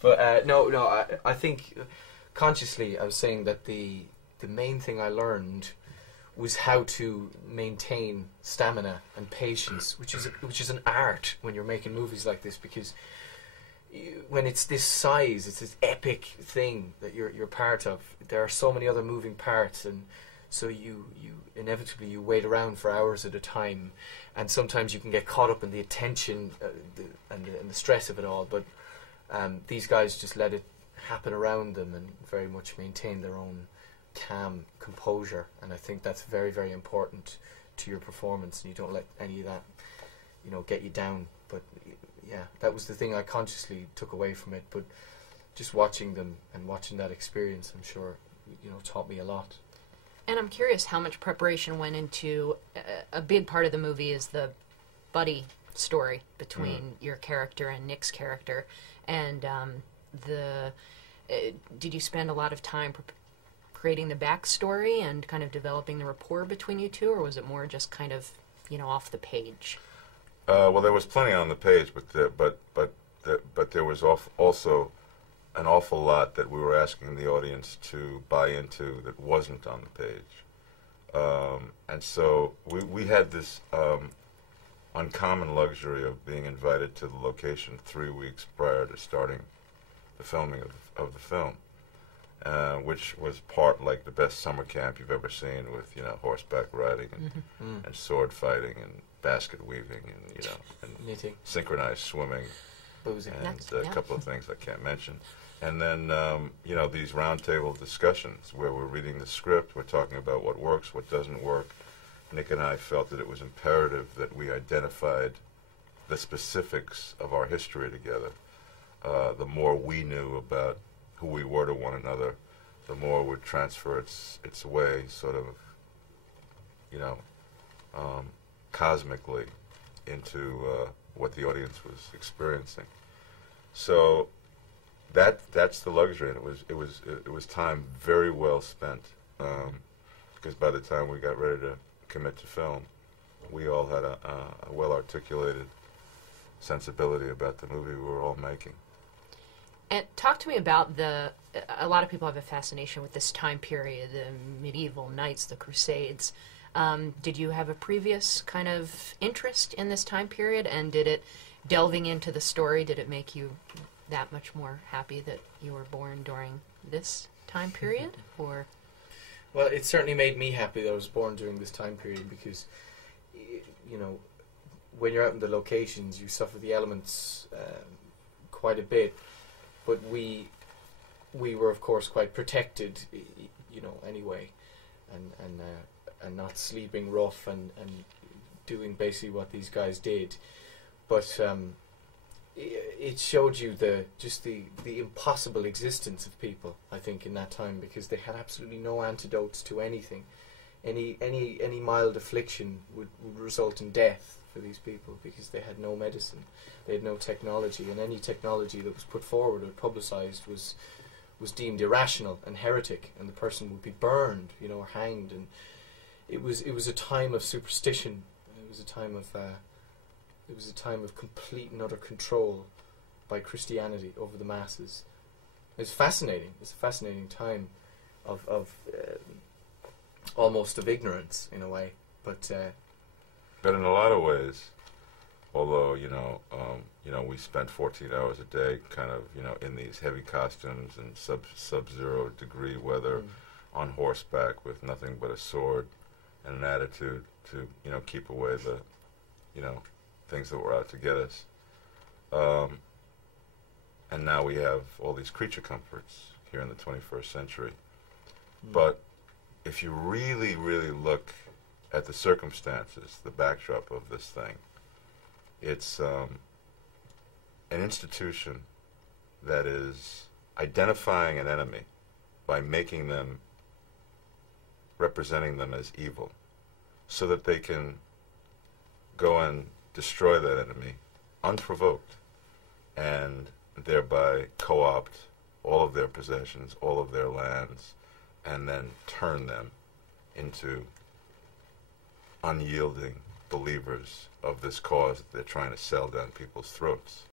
But no, I think consciously I was saying that the main thing I learned was how to maintain stamina and patience, which is an art when you're making movies like this, because when it's this size, it's this epic thing that you're part of. There are so many other moving parts, and so you inevitably you wait around for hours at a time, and sometimes you can get caught up in the attention and the stress of it all. But these guys just let it happen around them and very much maintain their own calm composure, and I think that's very, very important to your performance, and you don't let any of that, get you down. But yeah, that was the thing I consciously took away from it. But just watching them and watching that experience, I'm sure, taught me a lot. And I'm curious how much preparation went into a big part of the movie is the buddy story between your character and Nick's character, and did you spend a lot of time creating the backstory and kind of developing the rapport between you two, or was it more just kind of off the page? Well, there was plenty on the page, but there was also an awful lot that we were asking the audience to buy into that wasn't on the page, and so we had this uncommon luxury of being invited to the location 3 weeks prior to starting the filming of the film. Which was part like the best summer camp you've ever seen, with horseback riding and sword fighting and basket weaving and and knitting, synchronized swimming, boozing, and a couple of things I can't mention. And then these roundtable discussions where we're reading the script, we're talking about what works, what doesn't work. Nick and I felt that it was imperative that we identified the specifics of our history together. The more we knew about who we were to one another, the more would transfer its way, sort of, cosmically into what the audience was experiencing. So that's the luxury, and it was time very well spent, because by the time we got ready to commit to film, we all had a well articulated sensibility about the movie we were all making. And talk to me about a lot of people have a fascination with this time period, the medieval knights, the Crusades. Did you have a previous kind of interest in this time period, and did it, delving into the story, did it make you that much more happy that you were born during this time period, or? Well, it certainly made me happy that I was born during this time period, because, when you're out in the locations, you suffer the elements quite a bit. But we were, of course, quite protected, anyway, and not sleeping rough and doing basically what these guys did. But it showed you the impossible existence of people, I think, in that time, because they had absolutely no antidotes to anything. Any mild affliction would result in death for these people, because they had no medicine, they had no technology, and any technology that was put forward or publicized was deemed irrational and heretic, and the person would be burned, or hanged. And it was a time of superstition. It was a time of complete and utter control by Christianity over the masses. It's fascinating. It's a fascinating time of almost of ignorance in a way, but in a lot of ways, although we spent 14 hours a day, kind of in these heavy costumes and sub-zero degree weather, on horseback with nothing but a sword and an attitude to keep away the things that were out to get us. And now we have all these creature comforts here in the 21st century. But if you really, really look at the circumstances, the backdrop of this thing, it's an institution that is identifying an enemy by representing them as evil, so that they can go and destroy that enemy unprovoked, and thereby co-opt all of their possessions, all of their lands, and then turn them into unyielding believers of this cause that they're trying to sell down people's throats.